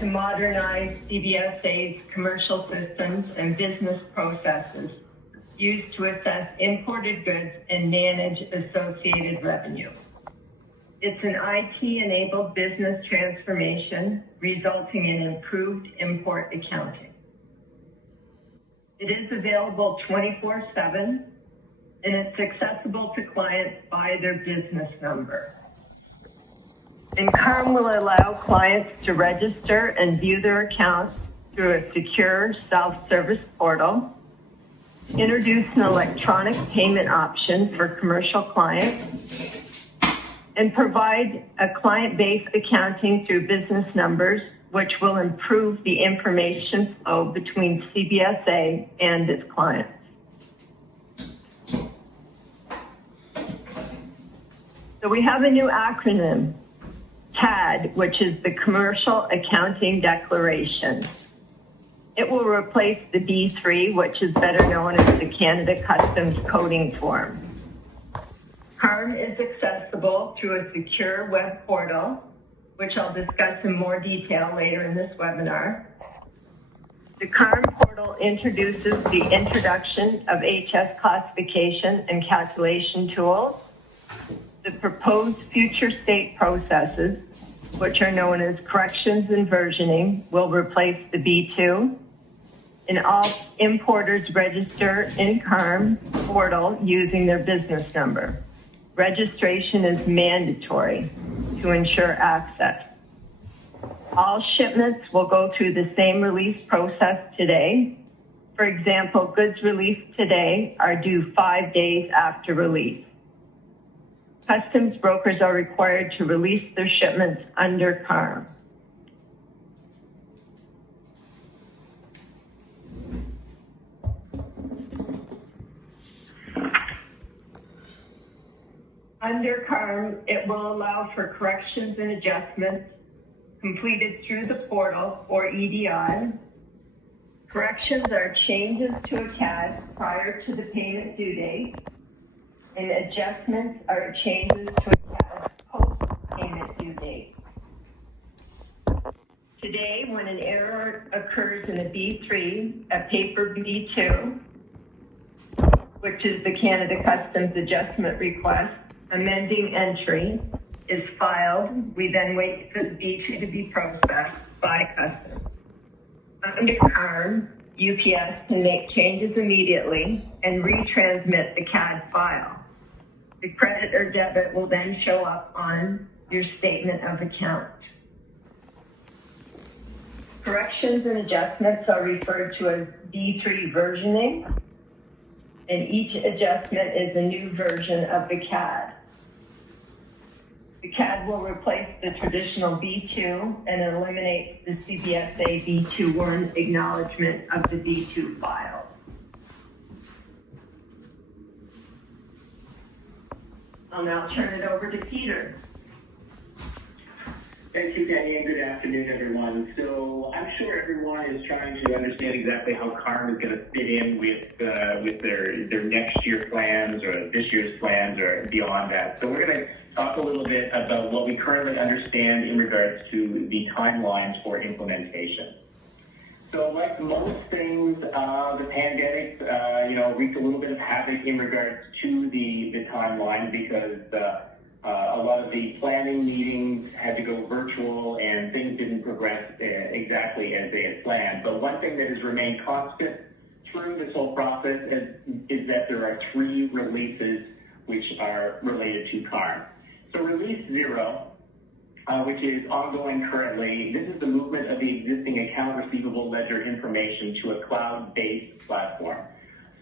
to modernize CBSA's commercial systems and business processes used to assess imported goods and manage associated revenue. It's an IT-enabled business transformation resulting in improved import accounting. It is available 24/7 and it's accessible to clients by their business number. And CARM will allow clients to register and view their accounts through a secure self-service portal, introduce an electronic payment option for commercial clients, and provide a client-based accounting through business numbers, which will improve the information flow between CBSA and its clients. So we have a new acronym, CAD, which is the Commercial Accounting Declaration. It will replace the B3, which is better known as the Canada Customs Coding Form. CARM is accessible through a secure web portal, which I'll discuss in more detail later in this webinar. The CARM portal introduces the introduction of HS classification and calculation tools, the proposed future state processes, which are known as corrections and versioning, will replace the B2, and all importers register in CARM portal using their business number. Registration is mandatory to ensure access. All shipments will go through the same release process today. For example, goods released today are due 5 days after release. Customs brokers are required to release their shipments under CARM. Under CARM, it will allow for corrections and adjustments completed through the portal or EDI. Corrections are changes to a CAD prior to the payment due date, and adjustments are changes to a CAD post-payment due date. Today, when an error occurs in a B3, a paper B2, which is the Canada Customs Adjustment Request, amending entry is filed. We then wait for the B2 to be processed by Customs. Under CARM, UPS can make changes immediately and retransmit the CAD file. The credit or debit will then show up on your statement of account. Corrections and adjustments are referred to as B3 versioning, and each adjustment is a new version of the CAD. The CAD will replace the traditional B2 and eliminate the CBSA B21 acknowledgement of the B2 file. I'll now turn it over to Peter. Thank you, Penny, and good afternoon, everyone. So I'm sure everyone is trying to understand exactly how CARM is going to fit in with their next year plans or this year's plans or beyond that. So we're going to talk a little bit about what we currently understand in regards to the timelines for implementation. So like most things, the pandemic, wreaked a little bit of havoc in regards to the timeline because a lot of the planning meetings had to go virtual and things didn't progress exactly as they had planned. But one thing that has remained constant through this whole process is that there are 3 releases which are related to CARM. So release 0, which is ongoing currently, this is the movement of the existing account receivable ledger information to a cloud-based platform.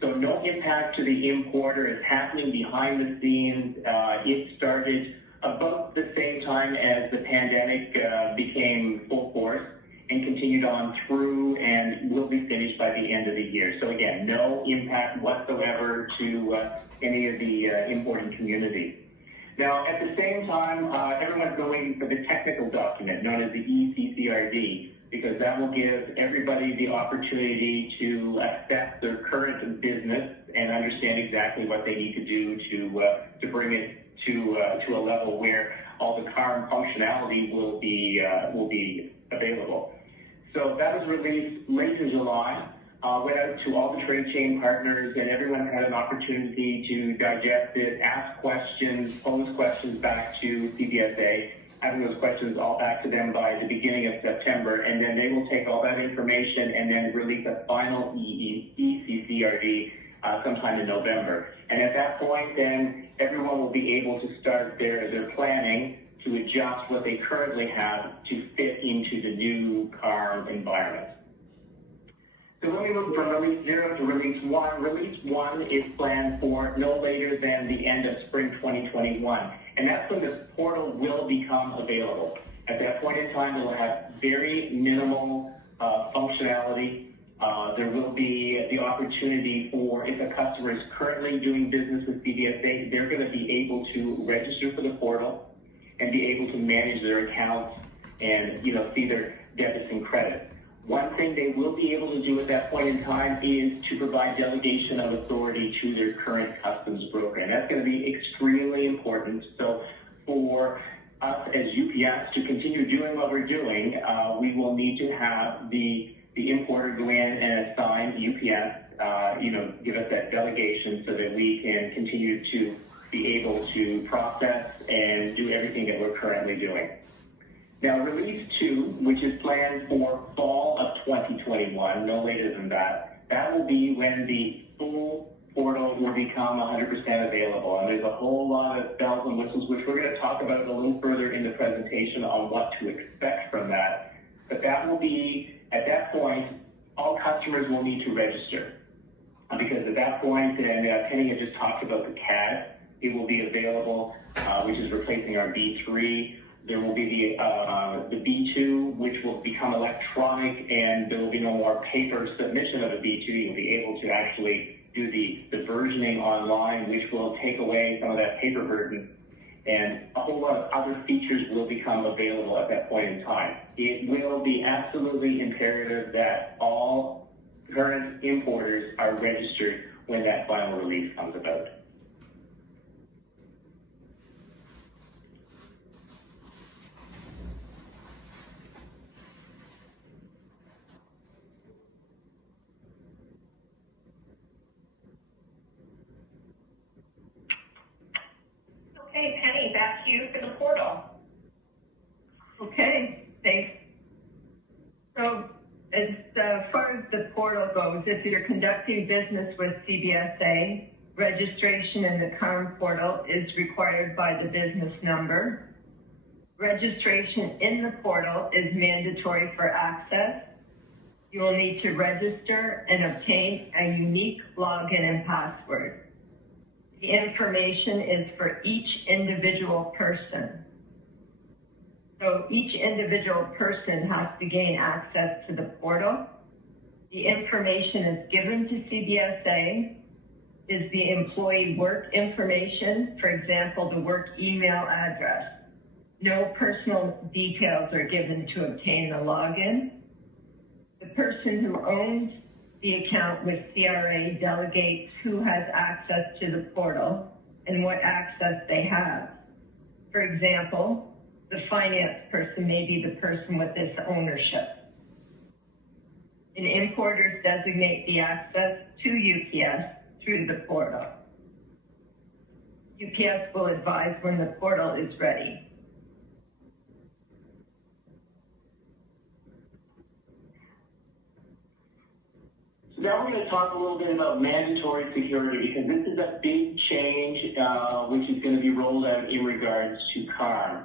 So no impact to the importer is happening behind the scenes. It started about the same time as the pandemic became full force and continued on through and will be finished by the end of the year. So again, no impact whatsoever to any of the importing community. Now, at the same time, everyone's been waiting for the technical document known as the ECCRD, because that will give everybody the opportunity to assess their current business and understand exactly what they need to do to bring it to a level where all the CARM functionality will be available. released late in July. Went out to all the trade chain partners, and everyone had an opportunity to digest it, ask questions, pose questions back to CBSA, having those questions all back to them by the beginning of September, and then they will take all that information and then release a final ECCRD sometime in November. And at that point, then everyone will be able to start their planning to adjust what they currently have to fit into the new CARM environment. So let me move from Release 0 to Release 1. Release 1 is planned for no later than the end of spring 2021. And that's when the portal will become available. At that point in time, it will have very minimal functionality. There will be the opportunity for, if a customer is currently doing business with CBSA, they're going to be able to register for the portal and be able to manage their accounts and see their debits and credits. One thing they will be able to do at that point in time is to provide delegation of authority to their current customs broker, and that's going to be extremely important. So for us as UPS to continue doing what we're doing, we will need to have the importer go in and assign UPS, give us that delegation so that we can continue to be able to process and do everything that we're currently doing. Now, Release 2, which is planned for fall of 2021, no later than that, that will be when the full portal will become 100% available. And there's a whole lot of bells and whistles, which we're going to talk about a little further in the presentation on what to expect from that. But that will be, at that point, all customers will need to register. Because at that point, and Penny had just talked about the CAD, it will be available, which is replacing our B3. There will be the B2, which will become electronic, and there will be no more paper submission of a B2. You'll be able to actually do the versioning online, which will take away some of that paper burden. And a whole lot of other features will become available at that point in time. It will be absolutely imperative that all current importers are registered when that final release comes about. Okay, Penny, back to you for the portal. Okay, thanks. So as far as the portal goes, if you're conducting business with CBSA, registration in the CARM portal is required by the business number. Registration in the portal is mandatory for access. You will need to register and obtain a unique login and password. The information is for each individual person. So each individual person has to gain access to the portal. The information is given to CBSA, is the employee work information, for example, the work email address. No personal details are given to obtain the login. The person who owns the account with CRA delegates who has access to the portal and what access they have. For example, the finance person may be the person with this ownership. And importers designate the access to UPS through the portal. UPS will advise when the portal is ready. So now we're going to talk a little bit about mandatory security, because this is a big change which is going to be rolled out in regards to CARM.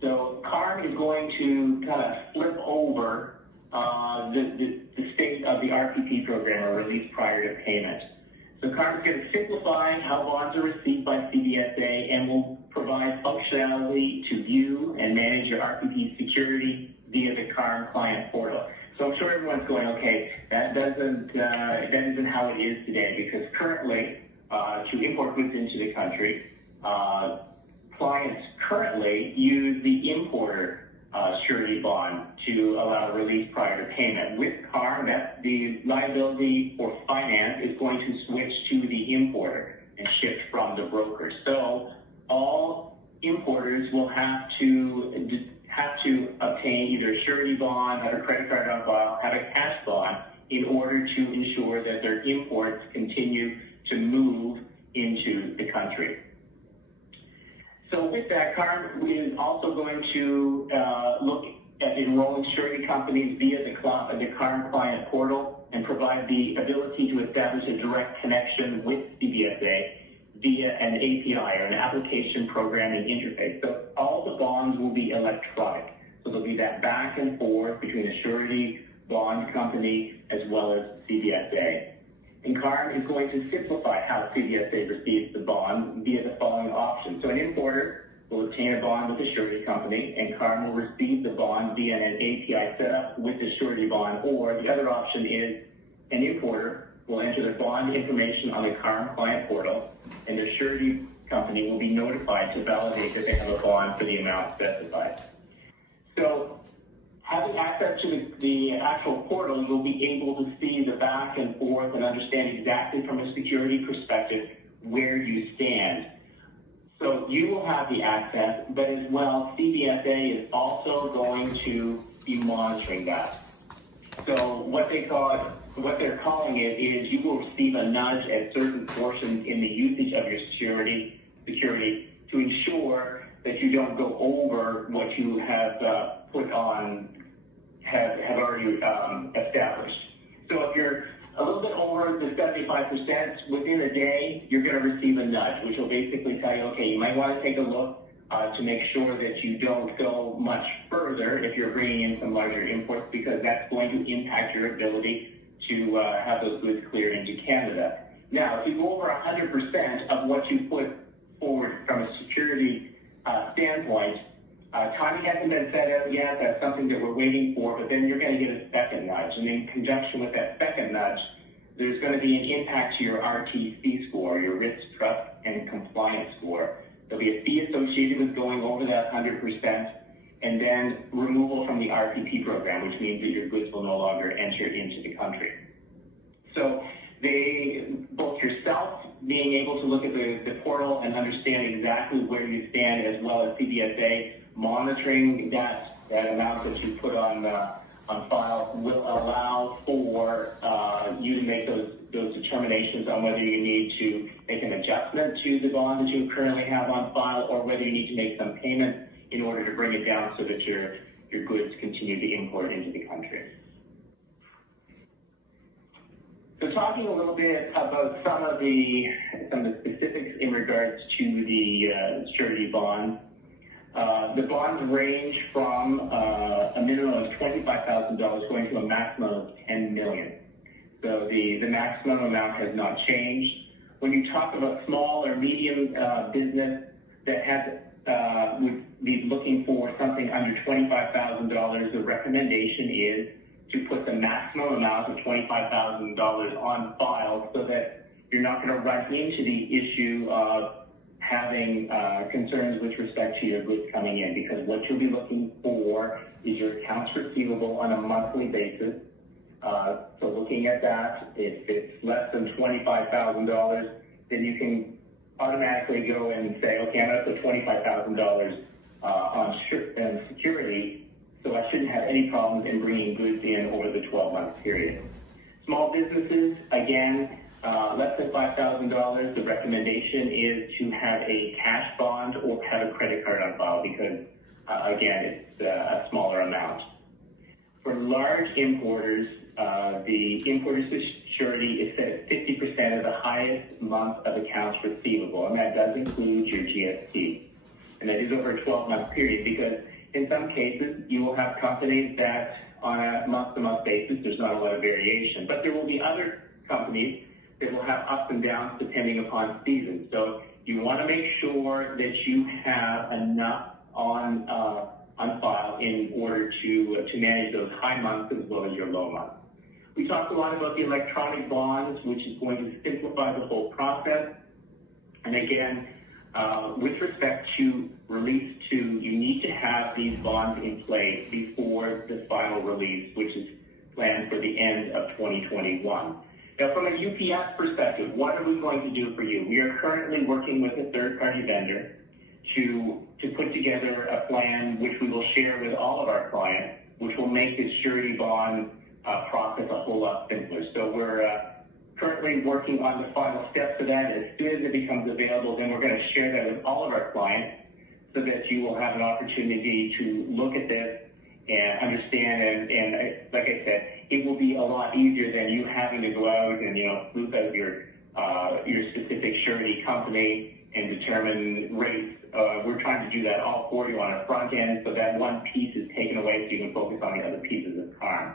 So CARM is going to kind of flip over the state of the RPP program, or release prior to payment. So CARM is going to simplify how bonds are received by CBSA and will provide functionality to view and manage your RPP security via the CARM client portal. So I'm sure everyone's going, okay, that isn't how it is today, because currently, to import goods into the country, clients currently use the importer surety bond to allow release prior to payment. With CARM, the liability for finance is going to switch to the importer and shift from the broker. So all importers will have to have to obtain either a surety bond, have a credit card on file, have a cash bond in order to ensure that their imports continue to move into the country. So with that, CARM is also going to look at enrolling surety companies via the CARM client portal and provide the ability to establish a direct connection with CBSA via an API or an application programming interface. So all the bonds will be electronic. So there'll be that back and forth between a surety bond company as well as CBSA. And CARM is going to simplify how CBSA receives the bond via the following options. So an importer will obtain a bond with a surety company, and CARM will receive the bond via an API setup with the surety bond, or the other option is an importer will enter their bond information on the CARM client portal, and their surety company will be notified to validate that they have a bond for the amount specified. So having access to the actual portal, you'll be able to see the back and forth and understand exactly from a security perspective where you stand. So you will have the access, but as well, CBSA is also going to be monitoring that. So what they're calling it is you will receive a nudge at certain portions in the usage of your security to ensure that you don't go over what you have have already established. So if you're a little bit over the 75%, within a day, you're going to receive a nudge, which will basically tell you, okay, you might want to take a look to make sure that you don't go much further if you're bringing in some larger imports, because that's going to impact your ability to have those goods cleared into Canada. Now, if you go over 100% of what you put forward from a security standpoint, timing hasn't been set out yet. That's something that we're waiting for, but then you're going to get a second nudge. And in conjunction with that second nudge, there's going to be an impact to your RTC score, your risk, trust, and compliance score. There'll be a fee associated with going over that 100%, and then removal from the RPP program, which means that your goods will no longer enter into the country. So both yourself being able to look at the portal and understand exactly where you stand, as well as CBSA monitoring that amount that you put on file, will allow for you to make those determinations on whether you need to make an adjustment to the bond that you currently have on file, or whether you need to make some payment in order to bring it down so that your goods continue to import into the country. So talking a little bit about some of the specifics in regards to the surety bond. The bonds range from a minimum of $25,000 going to a maximum of $10 million. So the maximum amount has not changed. When you talk about small or medium business that has would be looking for something under $25,000, the recommendation is to put the maximum amount of $25,000 on file, so that you're not going to run into the issue of having concerns with respect to your goods coming in, because what you'll be looking for is your accounts receivable on a monthly basis. So looking at that, if it's less than $25,000, then you can automatically go and say, okay, I'm going to put $25,000 on security, so I shouldn't have any problems in bringing goods in over the 12-month period. Small businesses, again, less than $5,000, the recommendation is to have a cash bond or have a credit card on file, because, again, it's a smaller amount. For large importers, the importer's surety is set at 50% of the highest month of accounts receivable, and that does include your GST. And that is over a 12-month period, because in some cases, you will have companies that on a month-to-month basis, there's not a lot of variation, but there will be other companies that will have ups and downs depending upon season. So you want to make sure that you have enough on file in order to manage those high months as well as your low months. We talked a lot about the electronic bonds, which is going to simplify the whole process. And again, with respect to release 2, you need to have these bonds in place before the final release, which is planned for the end of 2021. Now, from a UPS perspective, what are we going to do for you? We are currently working with a third-party vendor to put together a plan which we will share with all of our clients, which will make this surety bond process a whole lot simpler. So we're currently working on the final steps of that. As soon as it becomes available, then we're going to share that with all of our clients so that you will have an opportunity to look at this and understand. And like I said, it will be a lot easier than you having to go out and, look at your specific surety company and determine rates. We're trying to do that all for you on a front end, so that one piece is taken away so you can focus on the other pieces of CARM.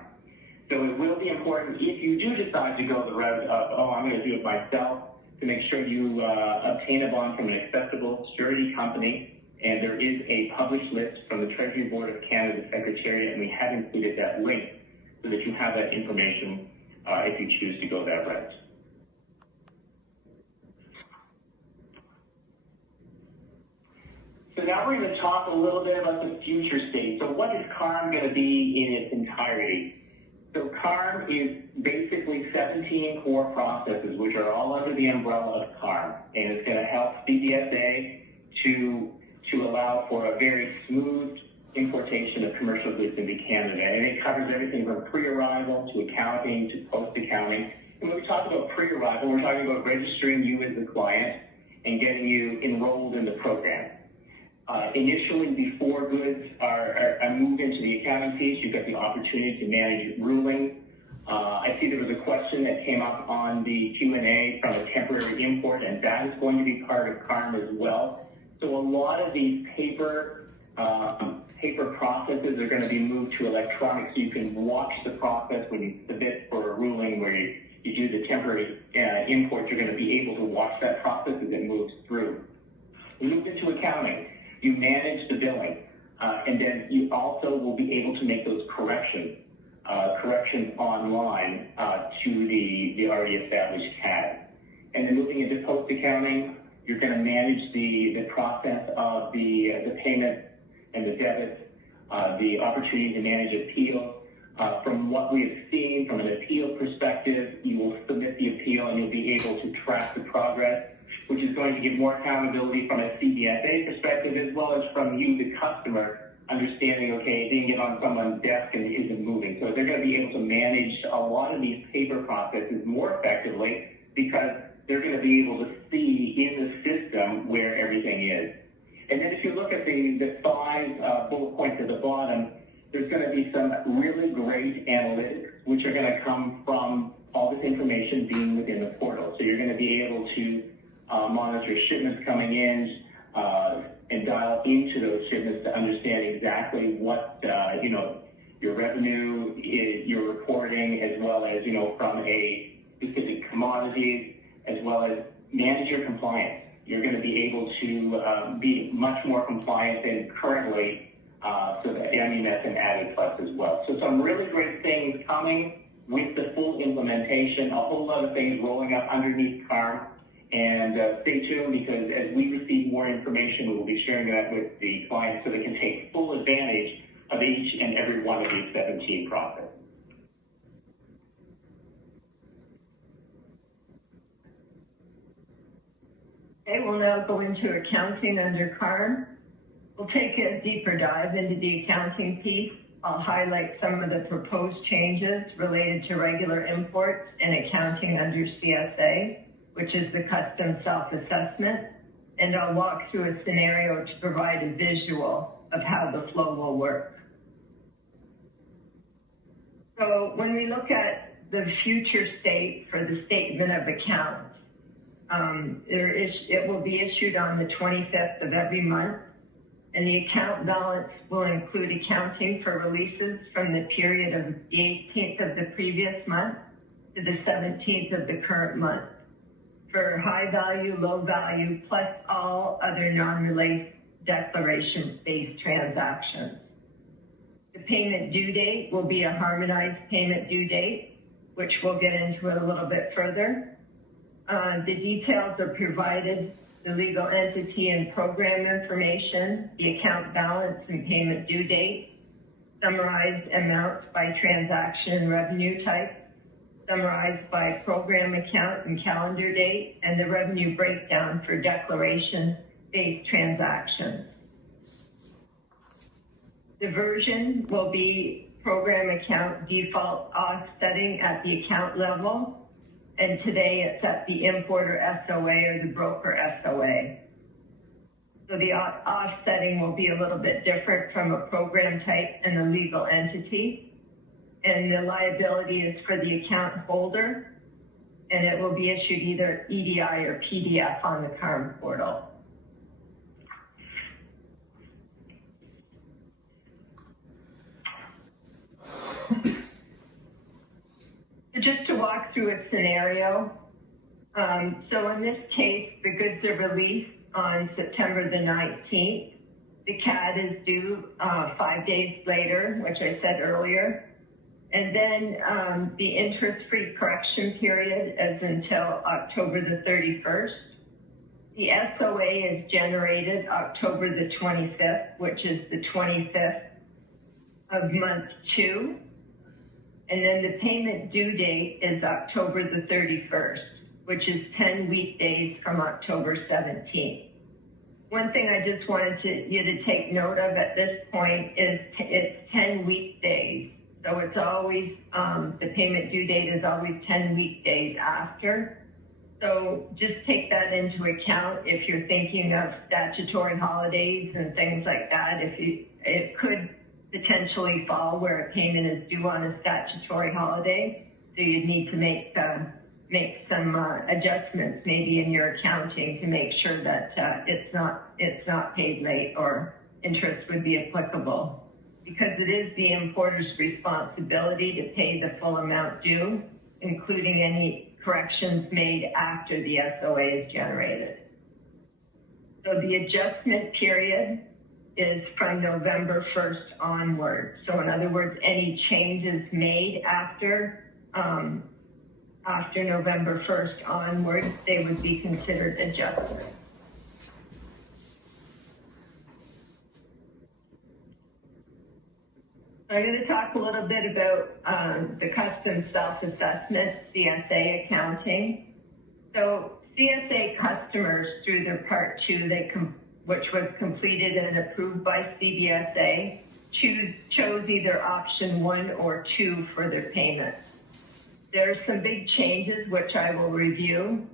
So it will be important if you do decide to go the route of, I'm going to do it myself, to make sure you obtain a bond from an acceptable surety company. And there is a published list from the Treasury Board of Canada Secretariat, and we have included that link so that you have that information if you choose to go that route. So now we're going to talk a little bit about the future state. So what is CARM going to be in its entirety? So CARM is basically 17 core processes, which are all under the umbrella of CARM, and it's going to help CDSA to allow for a very smooth importation of commercial goods into Canada. And it covers everything from pre-arrival to accounting to post-accounting. And when we talk about pre-arrival, we're talking about registering you as a client and getting you enrolled in the program. Initially, before goods are moved into the accounting piece, you've got the opportunity to manage ruling. I see there was a question that came up on the Q&A from a temporary import, and that is going to be part of CARM as well. So a lot of these paper processes are going to be moved to electronic, so you can watch the process when you submit for a ruling where you do the temporary import. You're going to be able to watch that process as it moves through. We moved into accounting. You manage the billing, and then you also will be able to make those corrections online to the already established CAD. And then moving into post-accounting, you're going to manage the process of the payment and the debits, the opportunity to manage appeal. From what we have seen from an appeal perspective, you will submit the appeal and you'll be able to track the progress, which is going to give more accountability from a CDSA perspective, as well as from you, the customer, understanding, okay, it didn't get on someone's desk and it isn't moving. So they're going to be able to manage a lot of these paper processes more effectively because they're going to be able to see in the system where everything is. And then if you look at the 5 bullet points at the bottom, there's going to be some really great analytics, which are going to come from all this information being within the portal. So you're going to be able to monitor shipments coming in and dial into those shipments to understand exactly what, your revenue is, you're reporting, as well as, from a specific commodities, as well as manage your compliance. You're going to be able to be much more compliant than currently, so that, that's an added plus as well. So some really great things coming with the full implementation, a whole lot of things rolling up underneath CARM. And stay tuned, because as we receive more information, we will be sharing that with the clients so they can take full advantage of each and every one of these 17 processes. Okay, we'll now go into accounting under CARM. We'll take a deeper dive into the accounting piece. I'll highlight some of the proposed changes related to regular imports and accounting under CSA, which is the custom self-assessment, and I'll walk through a scenario to provide a visual of how the flow will work. So when we look at the future state for the statement of accounts, it will be issued on the 25th of every month, and the account balance will include accounting for releases from the period of the 18th of the previous month to the 17th of the current month, for high value, low value, plus all other non-release declaration-based transactions. The payment due date will be a harmonized payment due date, which we'll get into it a little bit further. The details are provided, the legal entity and program information, the account balance and payment due date, summarized amounts by transaction and revenue type, summarized by program account and calendar date, and the revenue breakdown for declaration balance-based transactions. Diversion will be program account default offsetting at the account level, and today it's at the importer SOA or the broker SOA. So the offsetting will be a little bit different from a program type and a legal entity, and the liability is for the account holder, and it will be issued either EDI or PDF on the CARM portal. So just to walk through a scenario, so in this case, the goods are released on September the 19th. The CAD is due 5 days later, which I said earlier. And then the interest-free correction period is until October the 31st. The SOA is generated October the 25th, which is the 25th of month 2. And then the payment due date is October the 31st, which is 10 weekdays from October 17th. One thing I just wanted you to take note of at this point is it's 10 weekdays. So it's always, the payment due date is always 10 weekdays after. So just take that into account if you're thinking of statutory holidays and things like that. It could potentially fall where a payment is due on a statutory holiday. So you'd need to make some adjustments maybe in your accounting to make sure that it's not paid late or interest would be applicable. Because it is the importer's responsibility to pay the full amount due, including any corrections made after the SOA is generated. So the adjustment period is from November 1st onward. So in other words, any changes made after November 1st onward, they would be considered adjustments. I'm going to talk a little bit about the custom self-assessment, CSA accounting. So CSA customers through their Part 2, which was completed and approved by CBSA, chose either option 1 or 2 for their payments. There are some big changes which I will review.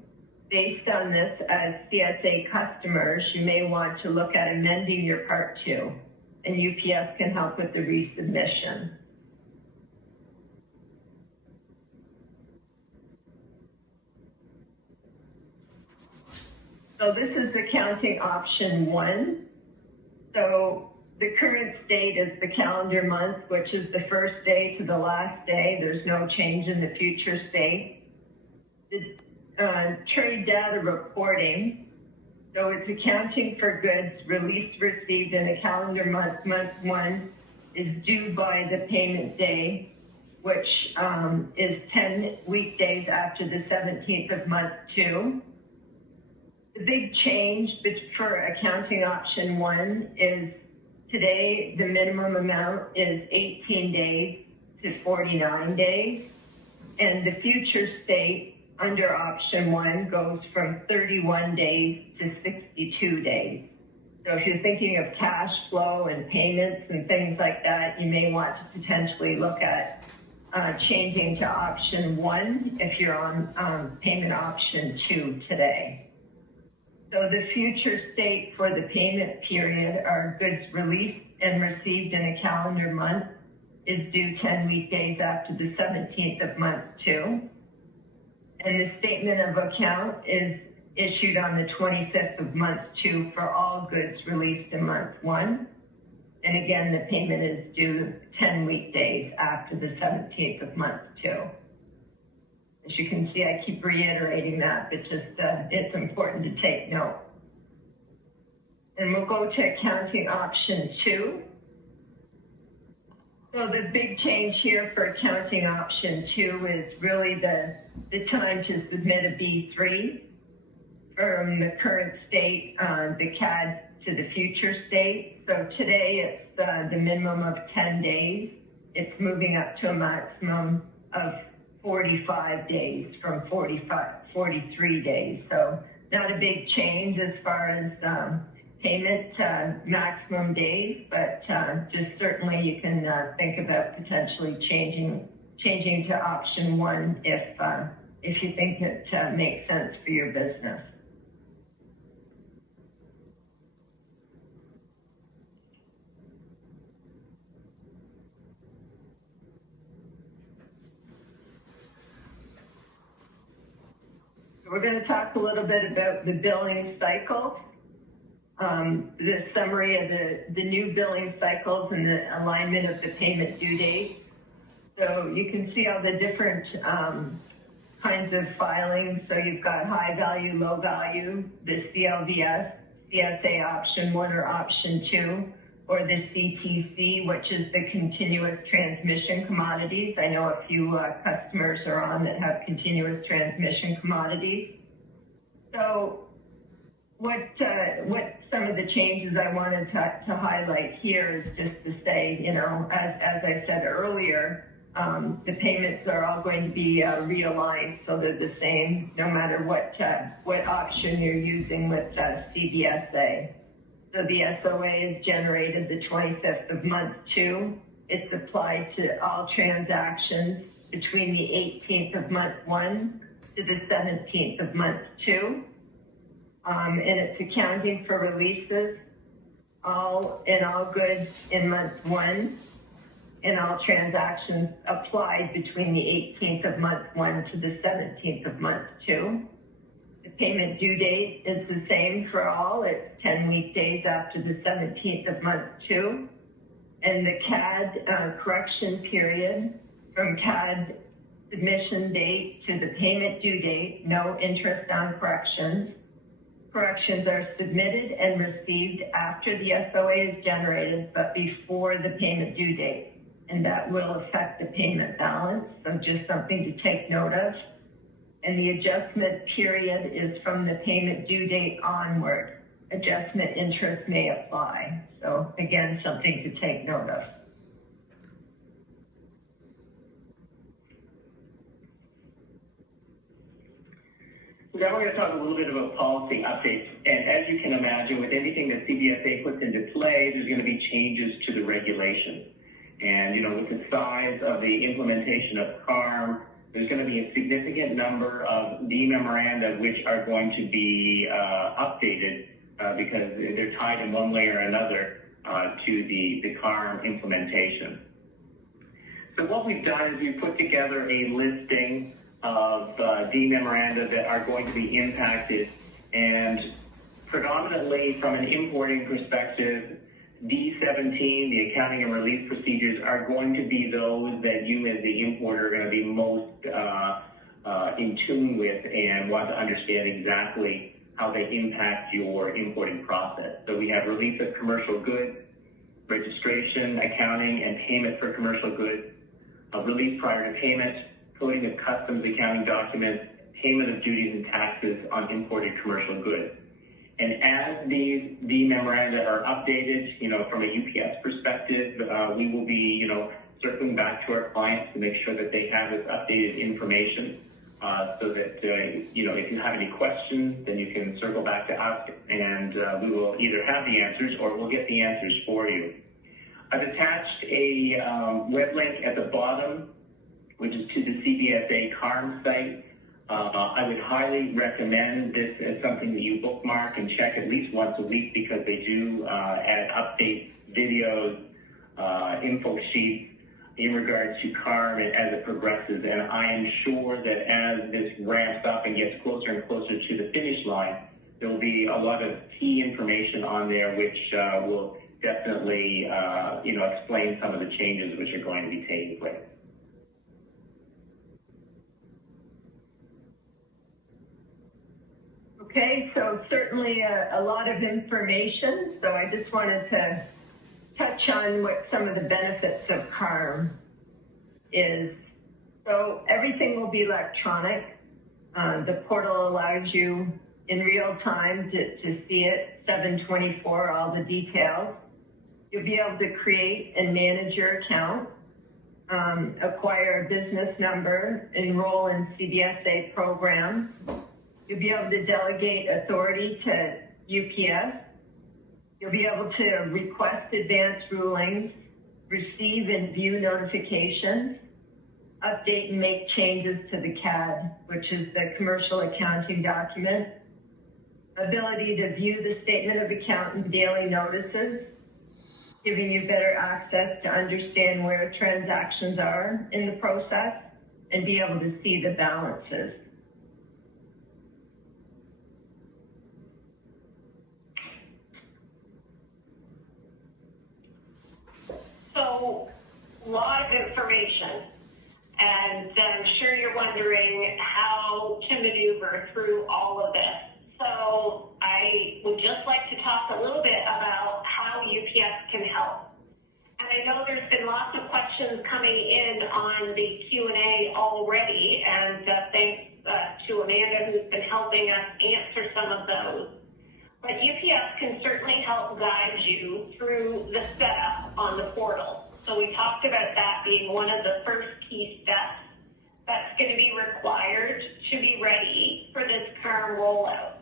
Based on this, as CSA customers, you may want to look at amending your Part 2. And UPS can help with the resubmission. So this is accounting option 1. So the current state is the calendar month, which is the first day to the last day. There's no change in the future state. The trade data reporting. So it's accounting for goods released, received in a calendar month. Month 1 is due by the payment day, which is 10 weekdays after the 17th of month 2. The big change for accounting option 1 is today the minimum amount is 18 days to 49 days, and the future state under option 1 goes from 31 days to 62 days. So if you're thinking of cash flow and payments and things like that, you may want to potentially look at changing to option 1 if you're on payment option 2 today. So the future state for the payment period are goods released and received in a calendar month is due 10 weekdays after the 17th of month 2. And the statement of account is issued on the 25th of month 2 for all goods released in month 1. And again, the payment is due 10 weekdays after the 17th of month 2. As you can see, I keep reiterating that, but it's important to take note. And we'll go to accounting option 2. So the big change here for accounting option 2 is really the time to submit a B3 from the current state, the CAD to the future state. So today it's the minimum of 10 days. It's moving up to a maximum of 45 days from 43 days. So not a big change as far as payment maximum days, but just certainly you can think about potentially changing to option one if you think it makes sense for your business. We're going to talk a little bit about the billing cycle, the summary of the new billing cycles and the alignment of the payment due date. So you can see all the different kinds of filings. So you've got high value, low value, the CLVS, CSA option 1 or option 2, or the CTC, which is the continuous transmission commodities. I know a few customers are on that have continuous transmission commodities. So what some of the changes I wanted to highlight here is just to say, you know, as I said earlier, the payments are all going to be realigned, so they're the same no matter what option you're using with CDSA. So the SOA is generated the 25th of month 2. It's applied to all transactions between the 18th of month 1 to the 17th of month 2. And it's accounting for releases, all goods in month 1, and all transactions applied between the 18th of month 1 to the 17th of month 2. The payment due date is the same for all. It's 10 weekdays after the 17th of month 2. And the CAD correction period from CAD submission date to the payment due date, no interest on corrections. Corrections are submitted and received after the SOA is generated, but before the payment due date. And that will affect the payment balance, so just something to take note of. And the adjustment period is from the payment due date onward. Adjustment interest may apply. So again, something to take note of. Now we're going to talk a little bit about policy updates. And as you can imagine, with anything that CBSA puts into play, there's going to be changes to the regulations. And, you know, with the size of the implementation of CARM, there's going to be a significant number of D memoranda which are going to be updated because they're tied in one way or another to the CARM implementation. So what we've done is we've put together a listing of D memoranda that are going to be impacted, and predominantly from an importing perspective, D17, the accounting and release procedures, are going to be those that you as the importer are going to be most in tune with and want to understand exactly how they impact your importing process. So we have release of commercial goods, registration, accounting, and payment for commercial goods, release prior to payment, coding of customs accounting documents, payment of duties and taxes on imported commercial goods. And as these memoranda are updated, you know, from a UPS perspective, we will be, circling back to our clients to make sure that they have this updated information so that, if you have any questions, then you can circle back to us and we will either have the answers or we'll get the answers for you. I've attached a web link at the bottom, which is to the CBSA CARM site. I would highly recommend this as something that you bookmark and check at least once a week because they do add updates, videos, info sheets in regards to CARM as it progresses. And I am sure that as this ramps up and gets closer and closer to the finish line, there will be a lot of key information on there which will definitely, explain some of the changes which are going to be taking place. Okay, so certainly a lot of information. So I just wanted to touch on what some of the benefits of CARM is. So everything will be electronic. The portal allows you in real time to see it, 7/24, all the details. You'll be able to create and manage your account, acquire a business number, enroll in CBSA programs. You'll be able to delegate authority to UPS. You'll be able to request advance rulings, receive and view notifications, update and make changes to the CAD, which is the commercial accounting document, ability to view the statement of account and daily notices, giving you better access to understand where transactions are in the process and be able to see the balances. So, a lot of information, and I'm sure you're wondering how to maneuver through all of this. So, I would just like to talk a little bit about how UPS can help. And I know there's been lots of questions coming in on the Q&A already, and thanks to Amanda who's been helping us answer some of those. But UPS can certainly help guide you through the setup on the portal. So we talked about that being one of the first key steps that's going to be required to be ready for this CARM rollout.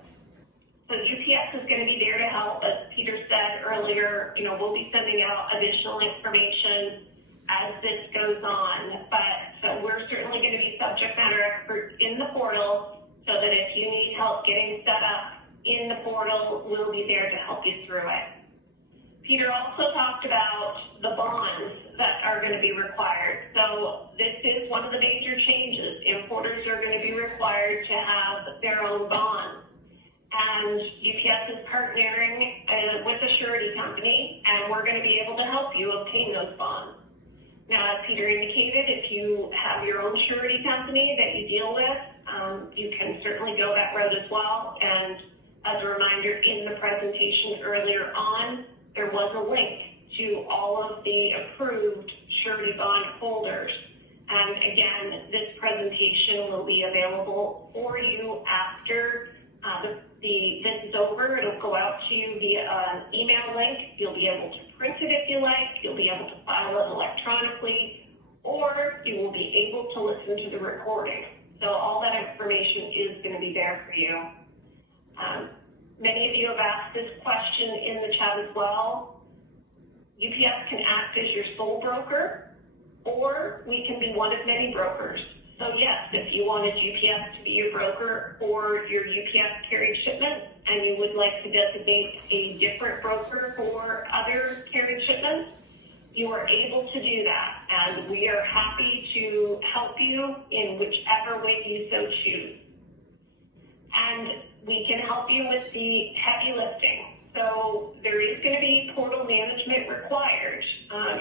So UPS is going to be there to help, as Peter said earlier. We'll be sending out additional information as this goes on, but we're certainly going to be subject matter experts in the portal so that if you need help getting set up in the portal, we'll be there to help you through it. Peter also talked about the bonds that are going to be required. So this is one of the major changes. Importers are going to be required to have their own bonds. And UPS is partnering with a surety company, and we're going to be able to help you obtain those bonds. Now, as Peter indicated, if you have your own surety company that you deal with, you can certainly go that route as well. And as a reminder, in the presentation earlier on, there was a link to all of the approved surety bond holders. And again, this presentation will be available for you after this is over. It'll go out to you via an email link. You'll be able to print it if you like. You'll be able to file it electronically, or you will be able to listen to the recording. So all that information is going to be there for you. Many of you have asked this question in the chat as well. UPS can act as your sole broker, or we can be one of many brokers. So yes, if you wanted UPS to be your broker or your UPS carried shipment, and you would like to designate a different broker for other carried shipments, you are able to do that. And we are happy to help you in whichever way you so choose. And we can help you with the heavy lifting. So there is going to be portal management required.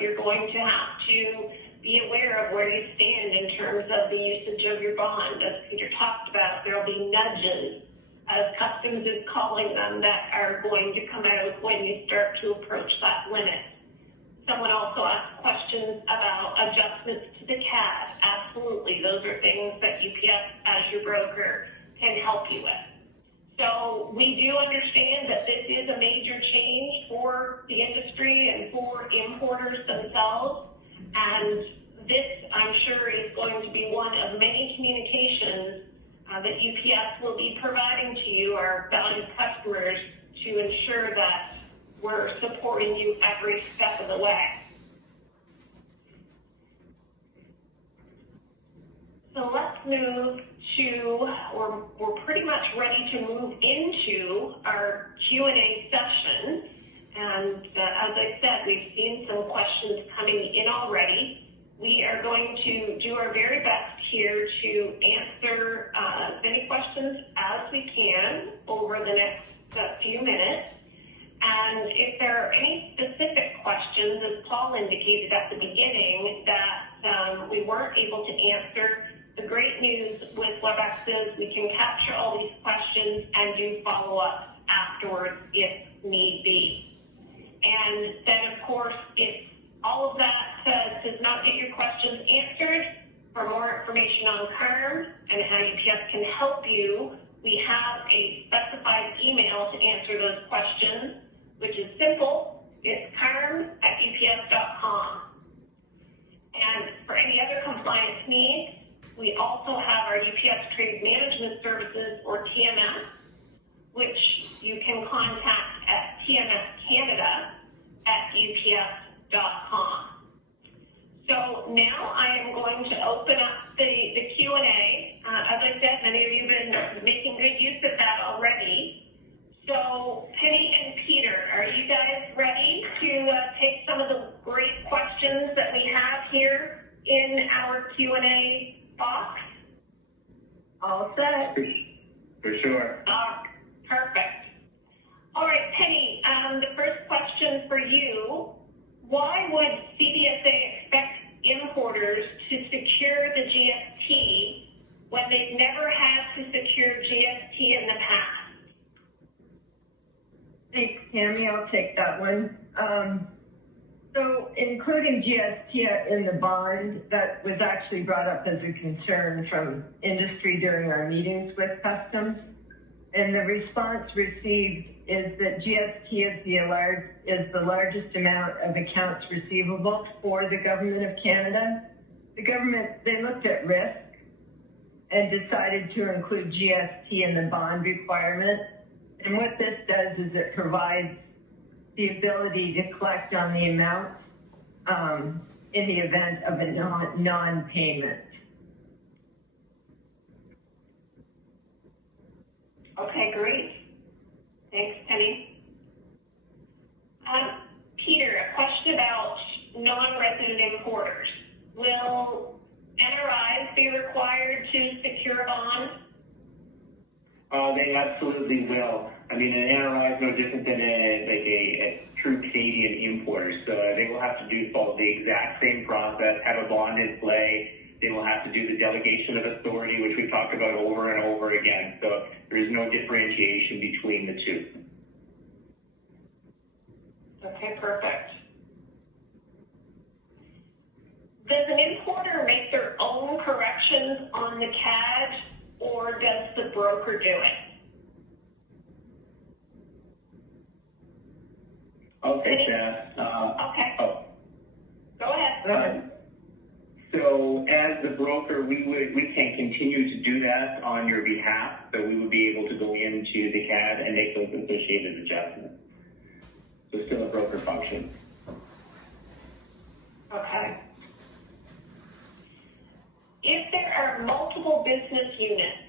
You're going to have to be aware of where you stand in terms of the usage of your bond. As Peter talked about, there will be nudges, as Customs is calling them, that are going to come out when you start to approach that limit. Someone also asked questions about adjustments to the CAD. Absolutely, those are things that UPS, as your broker, can help you with. So we do understand that this is a major change for the industry and for importers themselves. And this, I'm sure, is going to be one of many communications that UPS will be providing to you, our valued customers, to ensure that we're supporting you every step of the way. So let's move to, we're pretty much ready to move into our Q&A session. And as I said, we've seen some questions coming in already. We are going to do our very best here to answer as many questions as we can over the next few minutes. And if there are any specific questions, as Paul indicated at the beginning, that we weren't able to answer, the great news with WebEx is we can capture all these questions and do follow-up afterwards if need be. And then, of course, if all of that does not get your questions answered, for more information on CARM and how UPS can help you, we have a specified email to answer those questions, which is simple. It's carm@ups.com. And for any other compliance needs, We also have our UPS Trade Management Services, or TMS, which you can contact at tmscanada@ups.com. So now I am going to open up the Q&A. As I said, many of you have been making good use of that already. So Penny and Peter, are you guys ready to take some of the great questions that we have here in our Q&A box? All set. For sure. Perfect. All right, Penny, the first question for you, why would CBSA expect importers to secure the GST when they've never had to secure GST in the past? Thanks, Tammy. I'll take that one. So including GST in the bond, that was actually brought up as a concern from industry during our meetings with Customs. And the response received is that GST is the largest amount of accounts receivable for the Government of Canada. The government, they looked at risk and decided to include GST in the bond requirement. And what this does is it provides the ability to collect on the amount in the event of a non-payment. Okay, great. Thanks, Penny. Peter, a question about non-resident importers. Will NRIs be required to secure a bond? They absolutely will. I mean, an NRI is no different than a true Canadian importer. So they will have to follow the exact same process, have a bond in play. They will have to do the delegation of authority, which we've talked about over and over again. So there is no differentiation between the two. Okay, perfect. Does an importer make their own corrections on the CAD, or does the broker do it? Okay, Beth. Okay. Oh. Go ahead. So as the broker, we can continue to do that on your behalf. So we would be able to go into the CAD and make those associated adjustments. So still a broker function. Okay. If there are multiple business units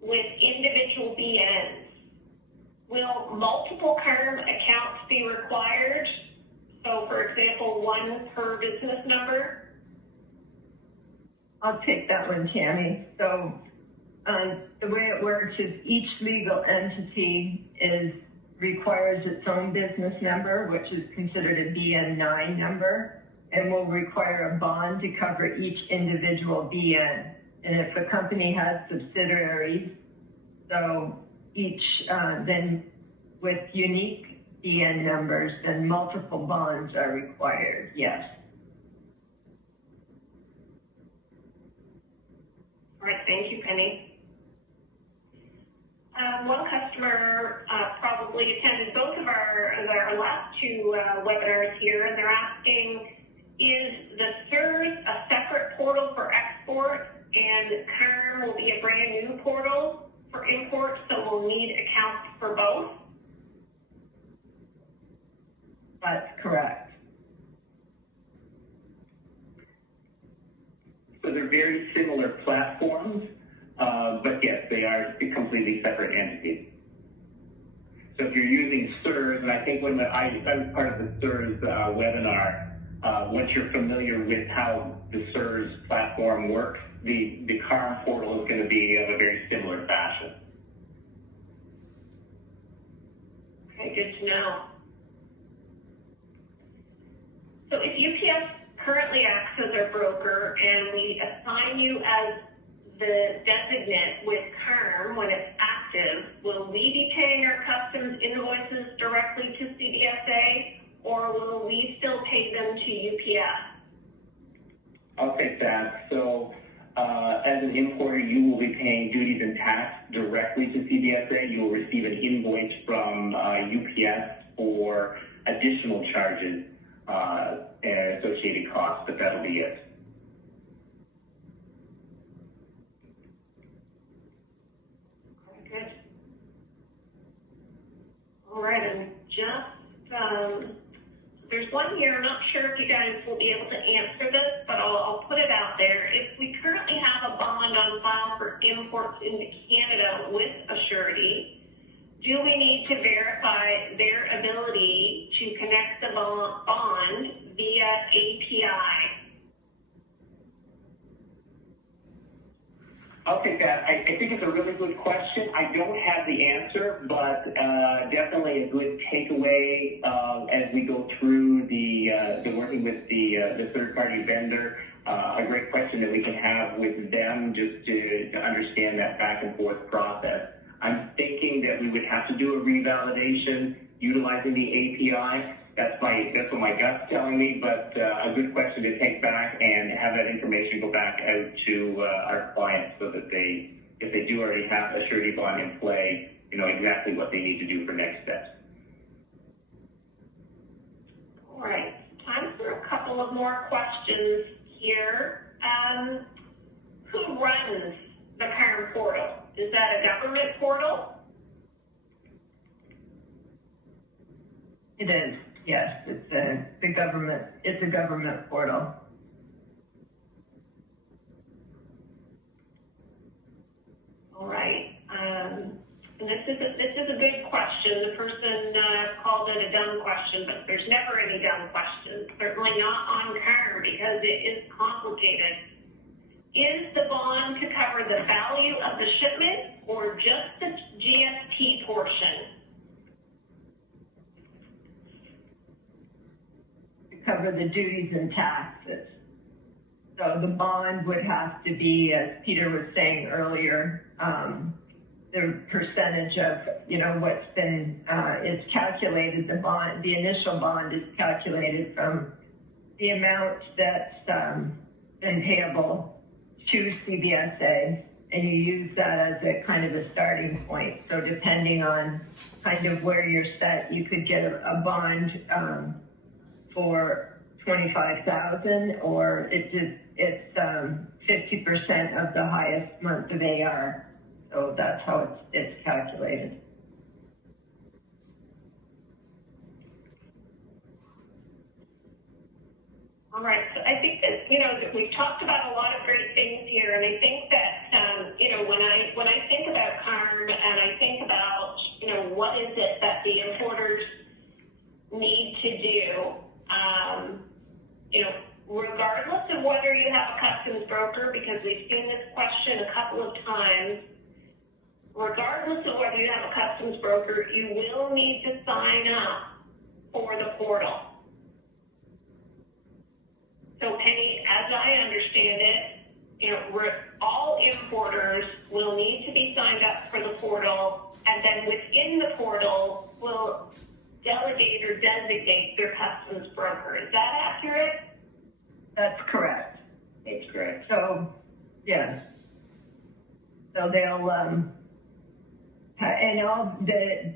with individual BNs, will multiple CARM accounts be required? So, for example, one per business number? I'll take that one, Tammy. So the way it works is each legal entity requires its own business number, which is considered a BN9 number, and will require a bond to cover each individual BN. And if a company has subsidiaries, so each then with unique BN numbers, then multiple bonds are required, yes. All right, thank you, Penny. One customer probably attended both of our last two webinars here, and they're asking, is the CERS a separate portal for export, and CARM will be a brand new portal for import, so we'll need accounts for both? That's correct. So they're very similar platforms, but yes, they are completely separate entities. So if you're using CERS, and I think when I was part of the CERS webinar, once you're familiar with how the CERS platform works, the CARM portal is going to be of a very similar fashion. Okay, good to know. So if UPS currently acts as our broker and we assign you as the designate with CARM when it's active, will we be paying our customs invoices directly to CBSA, or will we still pay them to UPS? I'll take that. So as an importer, you will be paying duties and tax directly to CBSA. You will receive an invoice from UPS for additional charges and associated costs, but that'll be it. on here, I'm not sure if you guys will be able to answer this, but I'll put it out there. If we currently have a bond on file for imports into Canada with a surety, do we need to verify their ability to connect the bond via API? I'll take that. I think it's a really good question. I don't have the answer, but definitely a good takeaway as we go through the working with the third-party vendor. A great question that we can have with them just to understand that back and forth process. I'm thinking that we would have to do a revalidation utilizing the API. That's what my gut's telling me, but a good question to take back and have that information go back out to our clients so that if they do already have a surety bond in play, you know exactly what they need to do for next steps. All right, time for a couple of more questions here. Who runs the CARM portal? Is that a government portal? It is, yes. It's a government portal. All right. And this is a good question. The person called it a dumb question, but there's never any dumb questions. Certainly not on CARM because it is complicated. Is the bond to cover the value of the shipment or just the GST portion? To cover the duties and taxes. So the bond would have to be, as Peter was saying earlier, the percentage of, what's been, it's calculated, the initial bond is calculated from the amount that's been payable to CBSA, and you use that as a kind of a starting point. So depending on kind of where you're set, you could get a bond for $25,000, or it's 50% of the highest month of AR. So that's how it's calculated. All right, so I think that, that we've talked about a lot of great things here, and I think that, when I think about CARM and I think about, what is it that the importers need to do, regardless of whether you have a customs broker, because we've seen this question a couple of times, regardless of whether you have a customs broker, you will need to sign up for the portal. So Penny, as I understand it, all importers will need to be signed up for the portal, and then within the portal will delegate or designate their customs broker. Is that accurate? That's correct. That's correct. So, yes. So they'll, and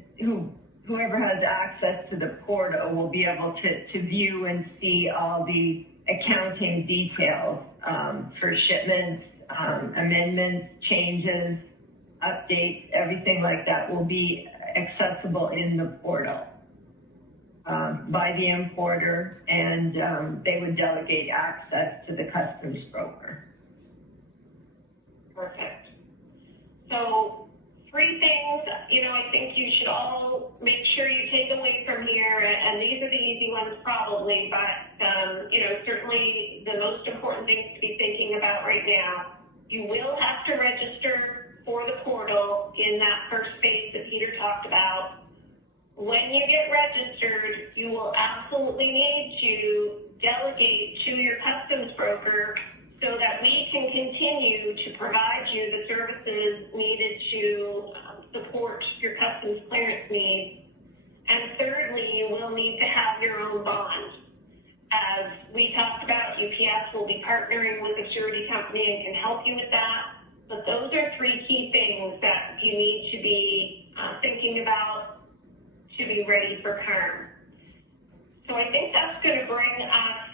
whoever has access to the portal will be able to view and see all the accounting details for shipments, amendments, changes, updates, everything like that will be accessible in the portal by the importer, and they would delegate access to the customs broker. Perfect. So 3 things, I think you should all make sure you take away from here, and these are the easy ones probably, but, certainly the most important things to be thinking about right now. You will have to register for the portal in that first phase that Peter talked about. When you get registered, you will absolutely need to delegate to your customs broker so that we can continue to provide you the services needed to support your customs clearance needs. And thirdly, you will need to have your own bond. As we talked about, UPS will be partnering with a surety company and can help you with that. But those are 3 key things that you need to be thinking about to be ready for CARM. So I think that's going to bring us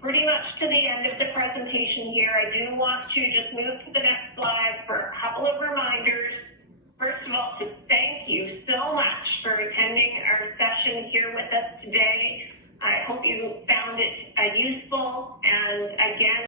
pretty much to the end of the presentation here. I do want to just move to the next slide for a couple of reminders. First of all, to thank you so much for attending our session here with us today. I hope you found it useful, and again,